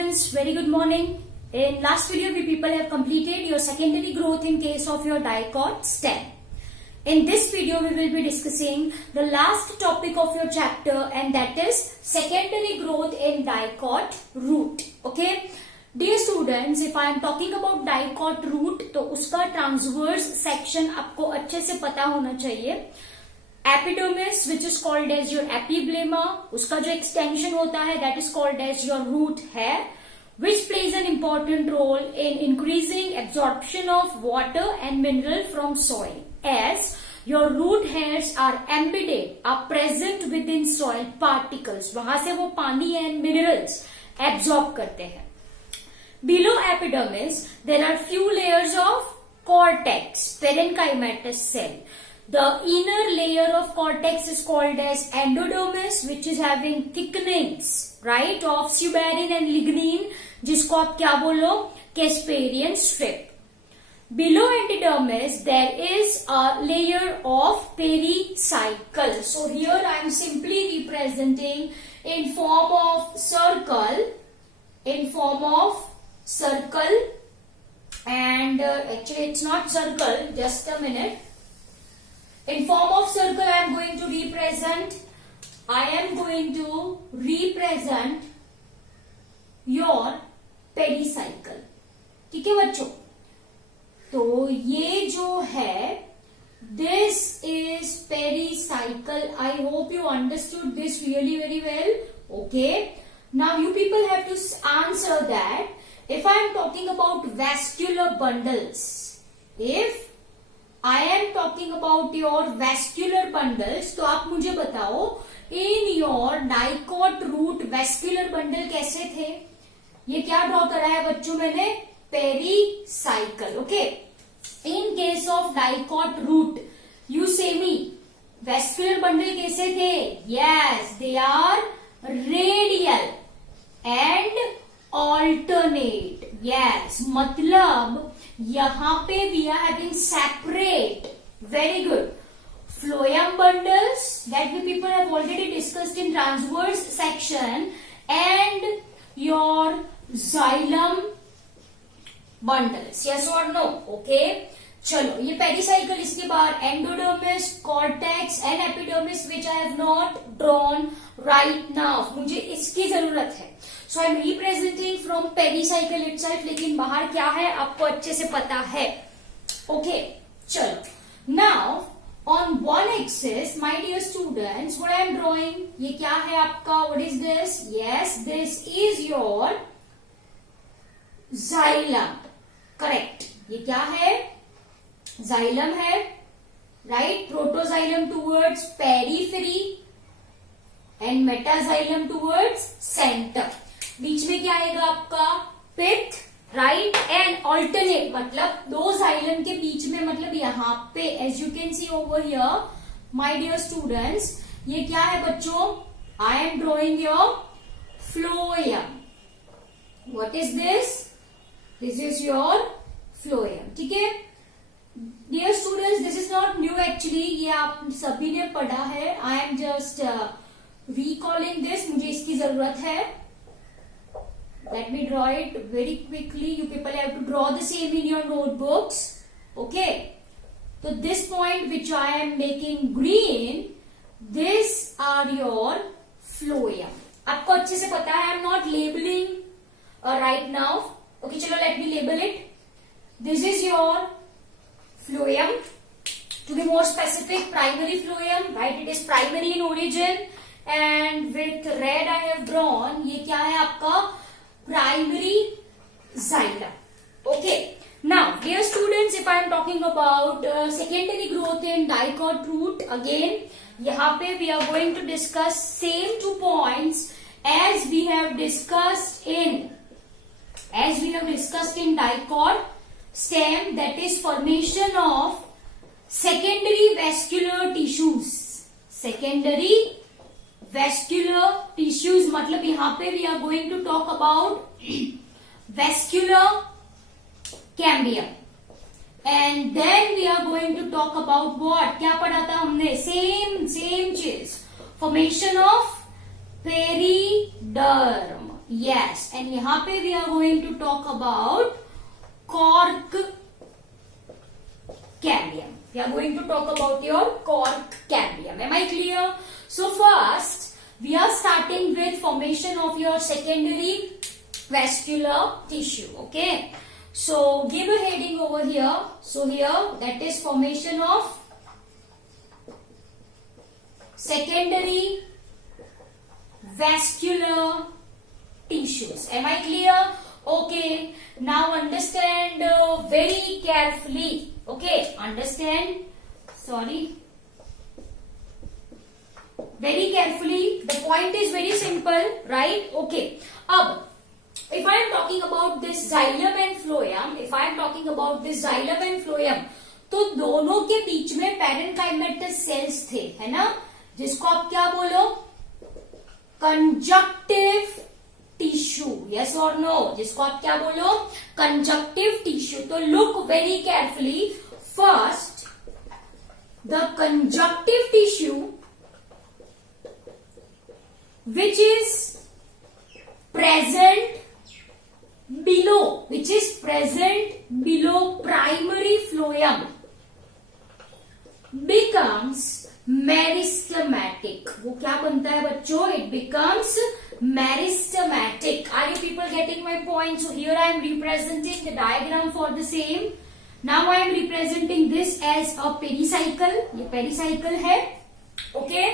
students, very good morning. In last video, we people have completed your secondary growth in case of your dicot stem. In this video, we will be discussing the last topic of your chapter, and that is secondary growth in dicot root. Okay, dear students, if I am talking about dicot root, तो उसका transverse section आपको अच्छे से पता होना चाहिए. Epidermis, which is called as your epiblema, उसका जो extension होता है that is called as your root hair, which plays an important role in increasing absorption of water and mineral from soil, as your root hairs are embedded, are present within soil particles. वहां से वो पानी and minerals absorb करते हैं. Below epidermis, there are few layers of cortex, parenchymatous cell. The inner layer of cortex is called as endodermis, which is having thickenings, right, of suberin and lignin, जिसको आप क्या बोलो, Casparian strip. Below endodermis, there is a layer of pericycle. So here I am simply representing in form of circle, and actually it's not circle, just a minute. In form of circle, I am going to represent your pericycle. ठीक है बच्चों, तो ये जो है this is pericycle. I hope you understood this really very well. Okay, now you people have to answer that if I am talking about vascular bundles, if I am talking about your vascular bundles, तो आप मुझे बताओ in your dicot root vascular bundle कैसे थे. ये क्या draw करा है बच्चों मैंने, pericycle. Okay, in case of dicot root you say me vascular bundle कैसे थे, yes they are radial and alternate. Yes, मतलब यहां पे we are having separate. Very good. Phloem bundles that we people have already discussed in transverse section, and your xylem bundles, yes or no. okay, चलो ये pericycle, इसके बाद endodermis, cortex and epidermis, which I have not drawn right now. मुझे इसकी जरूरत है. so I am representing from pericycle itself, लेकिन बाहर क्या है आपको अच्छे से पता है. okay, चलो now on one axis, my dear students, what I am drawing, ये क्या है आपका, what is this? Yes, this is your xylem. Correct. ये क्या है, xylem है, right? Protoxylem towards periphery and metaxylem towards center. बीच में क्या आएगा आपका, pith, राइट एंड ऑल्टरनेट, मतलब दो जाइलम के बीच में, मतलब यहाँ पे as you can see over here my dear students, ये क्या है बच्चों, I am drawing your phloem. What is this, this is your phloem. ठीक है dear students, this is not new actually, ये आप सभी ने पढ़ा है. I am just recalling this, मुझे इसकी जरूरत है. Let me draw it very quickly. You people have to draw the same in your notebooks. Okay. So this point which I am making green, these are your phloem. आपको अच्छे से पता है. I am not labeling right now. Okay, चलो let me label it. This is your phloem. To be more specific, primary phloem. Right? It is primary in origin. And with red I have drawn. ये क्या है आपका, primary xylem. Okay, now dear students, if I am talking about secondary growth in dicot root, again यहाँ पे we are going to discuss same 2 points as we have discussed in dicot stem, that is formation of secondary vascular tissues. Secondary vascular tissues, मतलब यहाँ पे we are going to talk about vascular cambium, and then we are going to talk about what, क्या पढ़ा था हमने, same चीज, formation of periderm. Yes, and यहां पे we are going to talk about cork cambium. We are going to talk about your cork cambium. Am I clear? So first, we are starting with formation of your secondary vascular tissue. Okay. So give a heading over here. So here that is formation of secondary vascular tissues. Am I clear? Okay. Now understand very carefully. Okay, understand, sorry, very carefully. The point is very simple, right? Okay, if I am talking about this xylem and phloem, तो दोनों के बीच में parenchymatous sales थे, है ना, जिसको आप क्या बोलो, कंजक्टिव टिश्यू. यस और नो, जिसको आप क्या बोलो, कंजक्टिव टिश्यू. तो look very carefully. First, the conjunctive tissue which is present below primary phloem becomes meristematic. वो क्या बनता है बच्चों, it becomes meristematic. Are you people getting my point? So here I am representing the diagram for the same. Now I am representing this as a pericycle. ये pericycle है. Okay.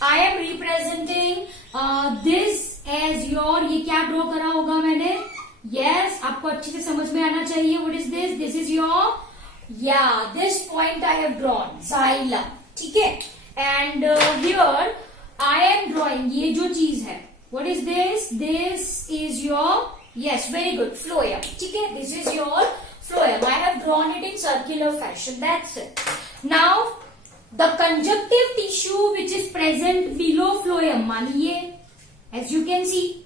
I am representing this as your, ये क्या draw करा होगा मैंने, yes, आपको अच्छे से समझ में आना चाहिए. What is this? This is your, yeah, this point I have drawn, xylem. ठीक है. And here I am drawing ये जो चीज है, what is this? This is your, yes, very good, phloem. ठीक है. This is your phloem. I have drawn it in circular fashion. That's it. Now the conjunctive tissue which is present below phloem, मानिए, as you can see,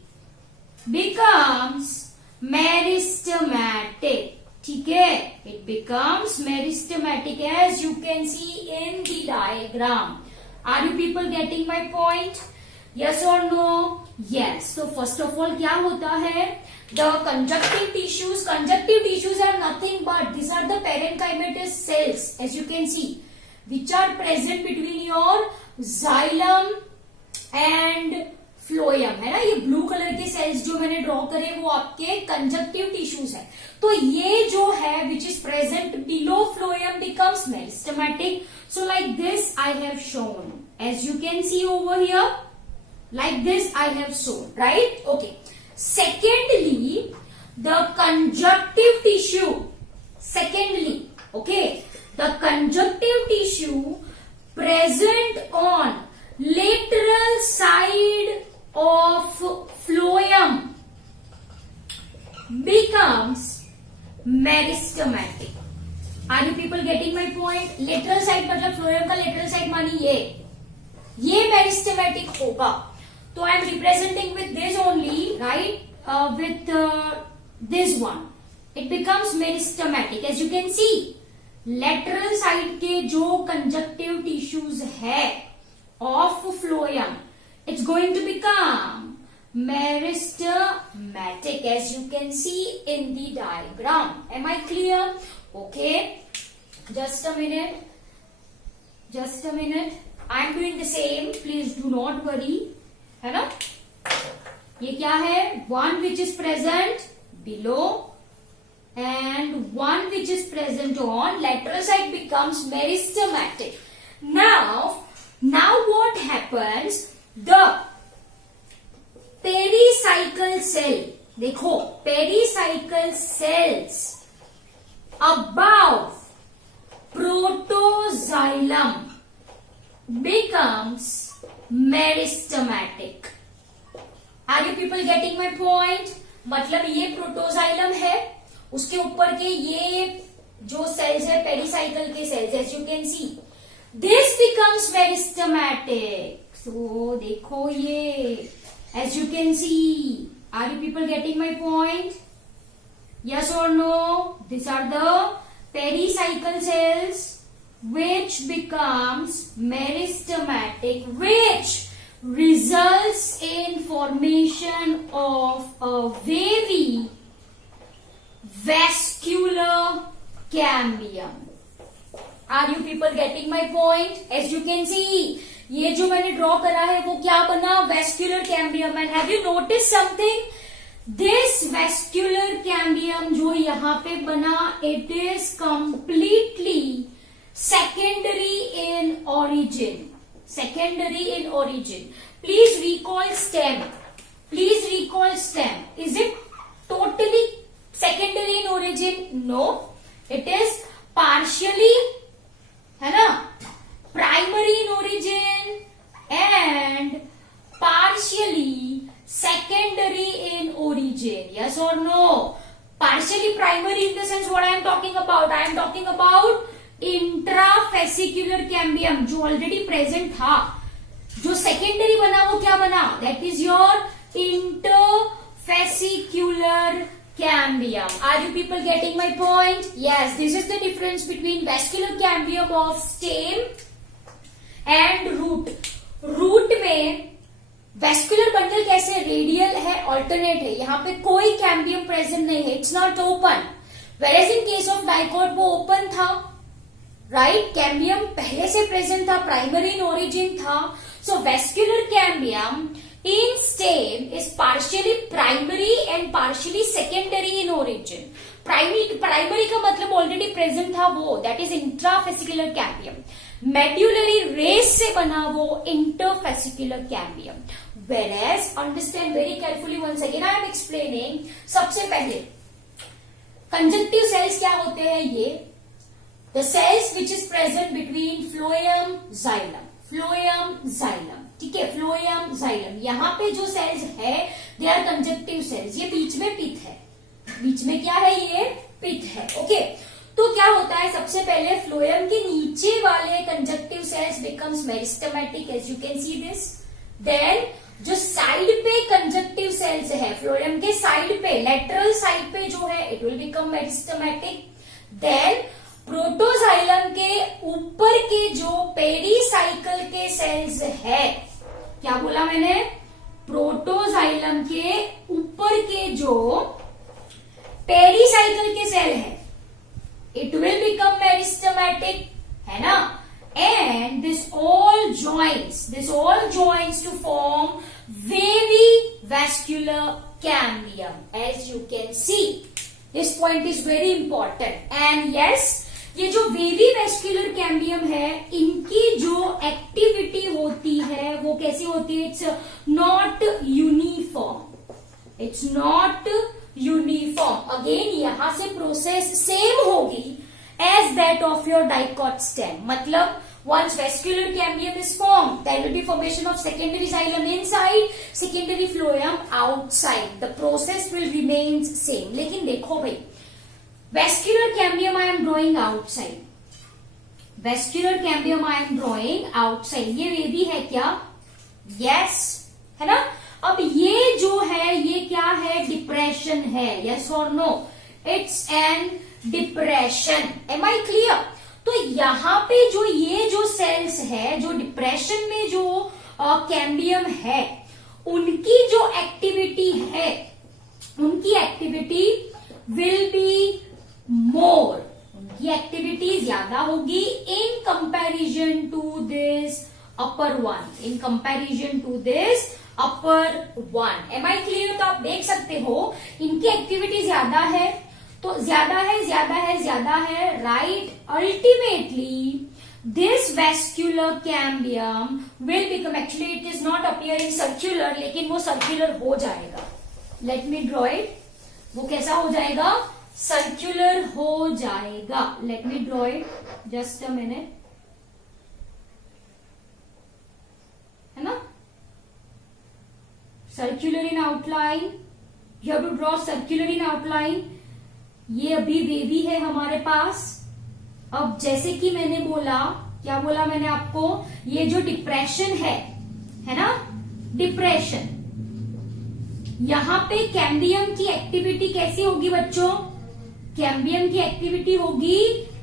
becomes meristematic. ठीक है. It becomes meristematic as you can see in the diagram. Are you people getting my point? Yes or no? Yes. So first of all क्या होता है, the conjunctive tissues are nothing but these are the parenchymatous cells, as you can see, which are present between your xylem and phloem, है ना. ये blue colour के sales जो मैंने draw करे वो आपके कंजक्टिव टिश्यूज है. तो ये जो है which is present below phloem becomes meristematic. So like this I have shown, as you can see over here, like this I have shown, right. Okay. Secondly, the conjunctive tissue, secondly, okay, the conjunctive tissue present on lateral side of phloem becomes meristematic. Are you people getting my point? Lateral side मतलब phloem का lateral side मानी ये meristematic होगा. तो I am representing with this only, right? With this one, it becomes meristematic. As you can see, lateral side के जो conjunctive tissues है of phloem, it's going to become meristematic, as you can see in the diagram. Am I clear? Okay, just a minute. I am doing the same, please do not worry, है ना. ये क्या है, one which is present below and one which is present on lateral side becomes meristematic. Now what happens, the pericycle cell, देखो, pericycle cells above protoxylem becomes meristematic. Are you people getting my point? मतलब ये protoxylem है, उसके ऊपर के ये जो sales है पेरिसाइकल के cells, as you can see, this becomes meristematic. So देखो ये, as you can see, are you people getting my point? Yes और no? This are the pericycle cells which becomes meristematic, which results in formation of a wavy vascular cambium. Are you people getting my point? As you can see, ये जो मैंने draw करा है वो क्या बना? Vascular cambium. And have you notice something? This vascular cambium जो यहां पे बना, it is completely secondary in origin. Secondary in origin. Please recall stem. Please recall stem. Is it totally secondary in origin? No, it is partially, है ना, primary in origin and partially secondary in origin. Yes और no? Partially primary in the sense what I am talking about? I am talking about इंट्राफेसिक्युलर cambium जो already present था. जो secondary बना वो क्या बना? That is your interfascicular cambium. Are you people getting my point? Yes, this is the difference between vascular cambium of stem and root. Root में vascular bundle कैसे? Radial है, alternate है. यहाँ पे कोई cambium present नहीं है. It's not open. Whereas in case of dicot वो open था, right? Cambium पहले से present था, primary in origin था. So vascular cambium in stem is partially primary and partially secondary in origin. Primary का मतलब already present था वो, that is intrafascicular cambium. Medullary race से बना वो interfascicular cambium. Whereas, understand very carefully once again I am explaining. सबसे पहले conjunctive cells क्या होते हैं? ये the cells which is present between phloem xylem. Phloem xylem, ठीक है, फ्लोएम जाइलम. यहाँ पे जो सेल्स है दे आर कंजक्टिव सेल्स. ये बीच में पिथ है. बीच में क्या है? ये पिथ है. ओके, तो क्या होता है? सबसे पहले फ्लोएम के नीचे वाले conjunctive cells becomes meristematic, as you can see this. Then जो साइड पे कंजक्टिव सेल्स है फ्लोएम के साइड पे, लेटरल साइड पे जो है, it will become meristematic. Then protoxylem के ऊपर के जो पेरीसाइकल के सेल्स है, क्या बोला मैंने? प्रोटोजाइलम के ऊपर के जो पेरीसाइकल के सेल है, इट विल बिकम मेरिस्टेमेटिक, है ना. And this all joins to form wavy vascular cambium, as you can see. This point is very important. And yes, ये जो वेवी वेस्क्यूलर कैम्बियम है, इनकी जो एक्टिविटी होती है वो कैसी होती है? It's not uniform. It's not uniform. Again यहां से प्रोसेस सेम होगी as that of your dicot stem. मतलब once vascular cambium is formed, there will be formation of secondary xylem inside, secondary phloem outside. The process will remain same. लेकिन देखो भाई, vascular cambium I am drawing outside. Vascular cambium I am drawing outside. ये wavy है क्या? Yes, है ना. अब ये जो है ये क्या है? डिप्रेशन है. Yes or no? It's an depression. Am I clear? तो यहां पे जो ये जो सेल्स है जो डिप्रेशन में जो कैम्बियम है, उनकी जो एक्टिविटी है, उनकी एक्टिविटी विल बी मोर. उनकी एक्टिविटी ज्यादा होगी in comparison to this upper one. In comparison to this upper one. Am I clear? तो आप देख सकते हो इनकी एक्टिविटी ज्यादा है, तो ज्यादा है, right. Ultimately this vascular cambium will become, actually it is not appearing circular, लेकिन वो सर्क्यूलर हो जाएगा. Let me draw it. वो कैसा हो जाएगा? सर्क्यूलर हो जाएगा. Let me draw it, just a minute, है ना. Circular in outline. You have to draw circular in outline. ये अभी वेवी है हमारे पास. अब जैसे कि मैंने बोला, क्या बोला मैंने आपको? ये जो डिप्रेशन है ना, डिप्रेशन, यहां पे कैम्बियम की एक्टिविटी कैसी होगी बच्चों? कैम्बियम की एक्टिविटी होगी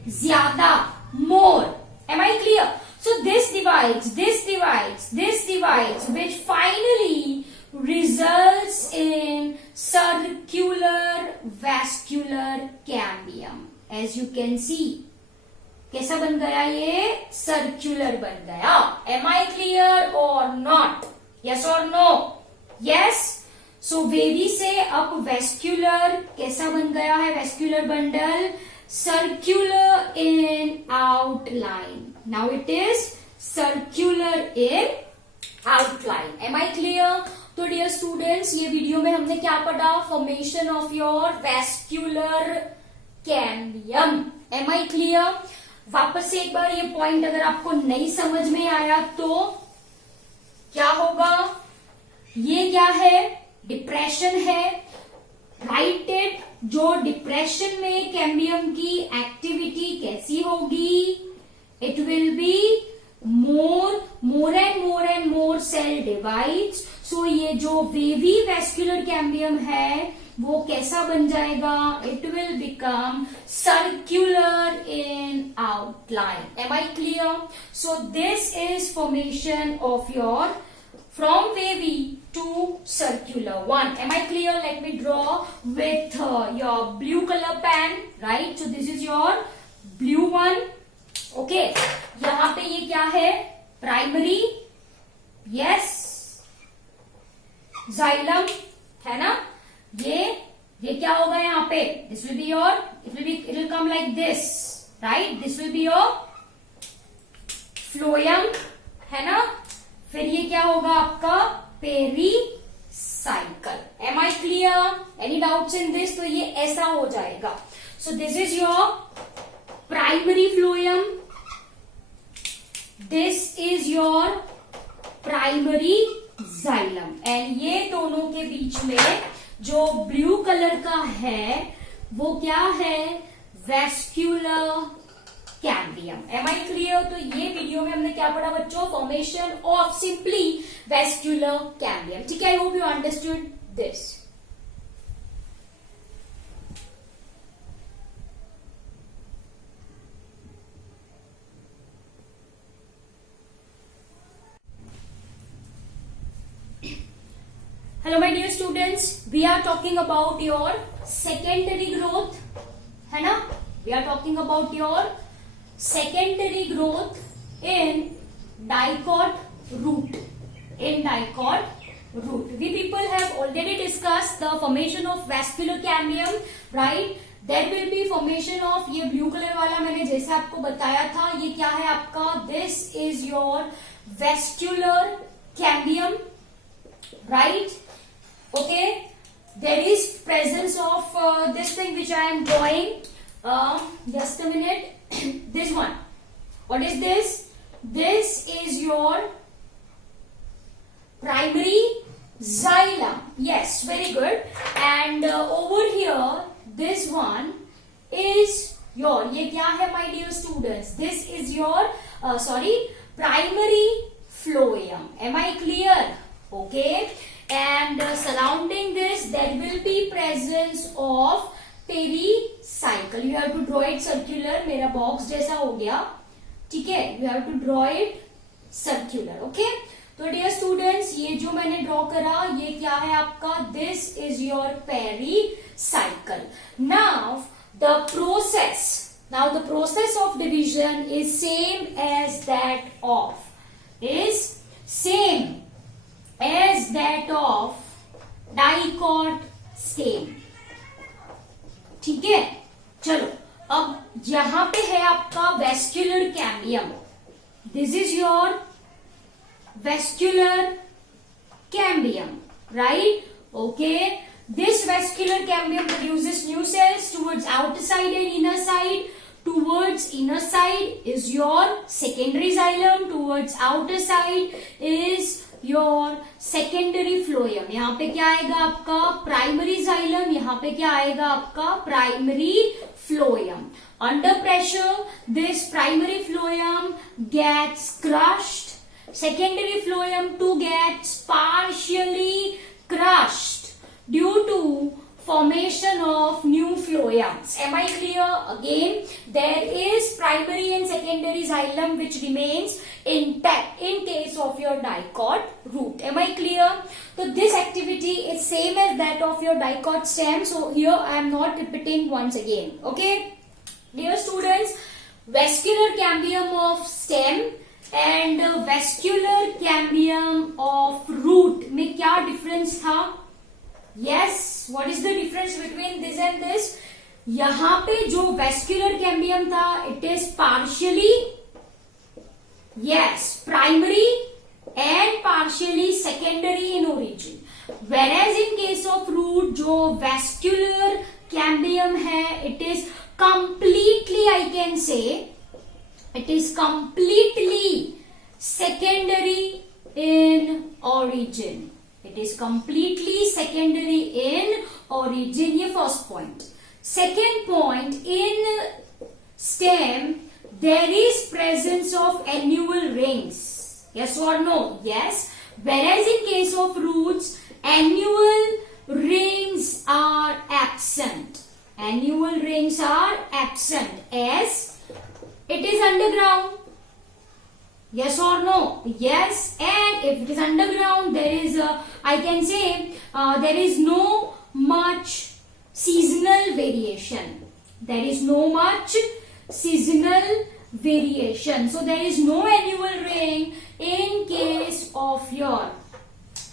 ज्यादा, more. Am I clear? So this divides, which finally results in circular vascular cambium. As you can see, कैसा बन गया ये? सर्क्यूलर बन गया. Am I clear or not? Yes or no? Yes. So wavy से अब वेस्क्यूलर कैसा बन गया है? Vascular bundle circular in outline. Now it is circular in outline. Am I clear? तो डियर स्टूडेंट्स, ये वीडियो में हमने क्या पढ़ा? Formation of your vascular cambium. Am I clear? वापस से एक बार ये पॉइंट अगर आपको नहीं समझ में आया तो क्या होगा? ये क्या है? डिप्रेशन है. Right it. जो डिप्रेशन में कैम्बियम की एक्टिविटी कैसी होगी? It will be more and more cell divides. So ये जो वेवी वेस्क्यूलर कैम्बियम है वो कैसा बन जाएगा? It will become circular in outline. Am I clear? So this is formation of your from wavy to circular one. Am I clear? Let me draw with your blue color pen. Right? So this is your blue one. Okay. यहाँ पे ये क्या है? Primary. Yes. Xylem है ना? ये क्या होगा यहाँ पे? This will be your, it will come like this, right? This will be your phloem, है ना? फिर ये क्या होगा आपका? Pericycle. Am I clear? Any doubts in this? तो ये ऐसा हो जाएगा. So this is your primary phloem. This is your primary xylem. And ये दोनों के बीच में जो ब्लू कलर का है वो क्या है? Vascular cambium. Am I clear? तो ये वीडियो में हमने क्या पढ़ा बच्चों? Formation of simply vascular cambium. ठीक है? I hope you understood this. Hello my dear students, we are talking about your secondary growth, है ना? We are talking about your secondary growth in dicot root. In dicot root, we people have already discussed the formation of vascular cambium, right? There will be formation of ये blue color वाला मैंने जैसे आपको बताया था. ये क्या है आपका? This is your vascular cambium, right? Okay, there is presence of this thing which I am drawing. Just a minute. This one. What is this? This is your primary xylem. Yes, very good. And over here, this one is your. ये क्या है my dear students? This is your primary phloem. Am I clear? Okay. And surrounding this there will be presence of pericycle. You have to draw it circular. मेरा box जैसा हो गया. ठीक है? You have to draw it circular. Okay? तो dear students, ये जो मैंने draw करा ये क्या है आपका? This is your pericycle. Now the process of division is same as that of dicot stem. ठीक है? चलो अब यहां पे है आपका vascular cambium. This is your vascular cambium, right? Okay. This vascular cambium produces new cells towards outer side and inner side. Towards inner side is your secondary xylem. Towards outer side is your secondary phloem. यहाँ पे क्या आएगा आपका? Primary xylem. यहाँ पे क्या आएगा आपका? Primary phloem. Under pressure this primary phloem gets crushed. Secondary phloem too gets partially crushed due to formation of new phloems. Am I clear? Again, there is primary and secondary xylem which remains intact in case of your dicot root. Am I clear? So this activity is same as that of your dicot stem. So here I am not repeating once again. Okay, dear students, vascular cambium of stem and vascular cambium of root में क्या difference था? Yes, what is the difference between this and this? यहाँ पे जो vascular cambium था, it is partially, yes, primary and partially secondary in origin. Whereas in case of root, जो vascular cambium है, it is completely, I can say, it is completely secondary in origin. It is completely secondary in origin. ये first point. Second point, in stem there is presence of annual rings. Yes or no? Yes. Whereas in case of roots, annual rings are absent. Annual rings are absent as it is underground. Yes or no? Yes. And if it is underground, there is I can say there is no much seasonal variation. There is no much seasonal variation. So there is no annual ring in case of your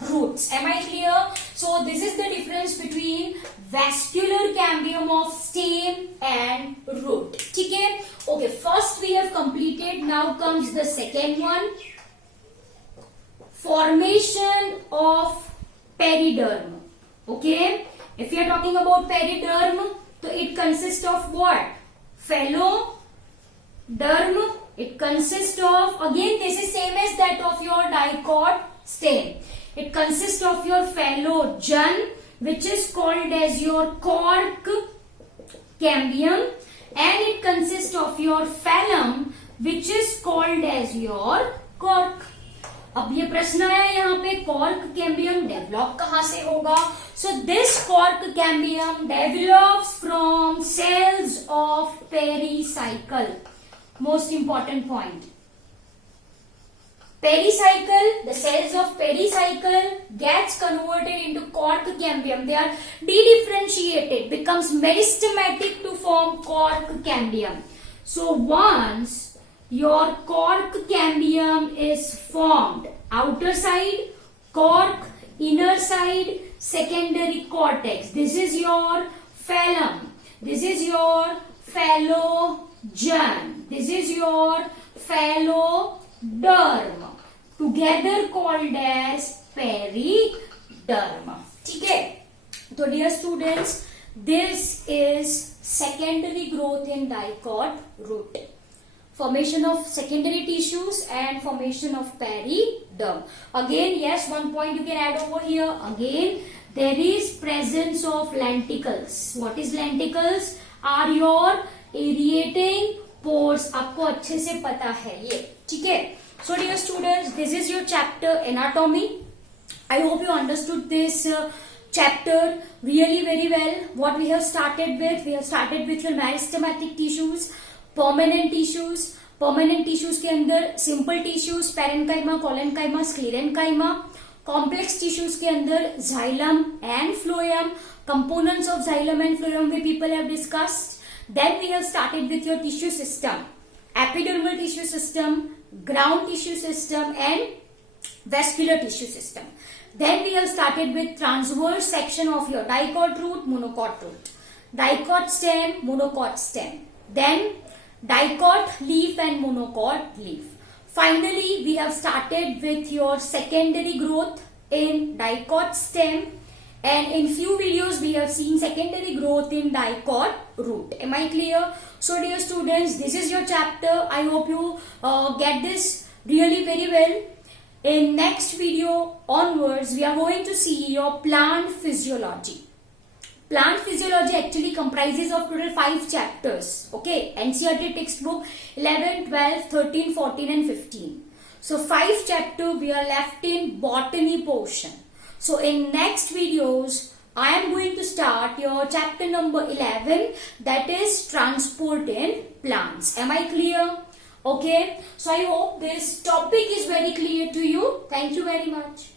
roots. Am I clear? So this is the difference between vascular cambium of stem and root. ठीक है? Okay, first we have completed. Now comes the second one. Formation of periderm. Okay? If you are talking about periderm, so it consists of what? Phloderm. It consists of, again this is same as that of your dicot stem. It consists of your phloem, which is called as your cork cambium, and it consists of your phloem, which is called as your cork. अब ये प्रश्न आया यहाँ पे, cork cambium develop कहाँ से होगा? So this cork cambium develops from cells of pericycle. Most important point, pericycle, the cells of pericycle gets converted into cork cambium. They are dedifferentiated, becomes meristematic to form cork cambium. So once your cork cambium is formed, outer side cork, inner side secondary cortex. This is your phloem. This is your phloem. This is your phloderm. Together called as periderm. ठीक है? तो dear students, this is secondary growth in dicot root. Formation of secondary tissues and formation of periderm. Again, yes, one point you can add over here. Again, there is presence of lenticles. What is lenticles? Are your aerating pores. आपको अच्छे से पता है ये. ठीक है? So dear students, this is your chapter anatomy. I hope you understood this chapter really very well. What we have started with your meristematic tissues, permanent tissues. Permanent tissues के अंदर simple tissues, parenchyma, collenchyma, sclerenchyma. Complex tissues के अंदर xylem and phloem. Components of xylem and phloem we people have discussed. Then we have started with your tissue system, epidermal tissue system, ground tissue system and vascular tissue system. Then we have started with transverse section of your dicot root, monocot root, dicot stem, monocot stem, then dicot leaf and monocot leaf. Finally, we have started with your secondary growth in dicot stem, and in few videos we have seen secondary growth in dicot root. Am I clear? So dear students, this is your chapter. I hope you get this really very well. In next video onwards, we are going to see your plant physiology. Plant physiology actually comprises of total 5 chapters. Okay, NCERT textbook 11, 12, 13, 14 and 15. So 5 chapter we are left in botany portion. So in next videos, I am going to start your chapter number 11, that is transport in plants. Am I clear? Okay. So I hope this topic is very clear to you. Thank you very much.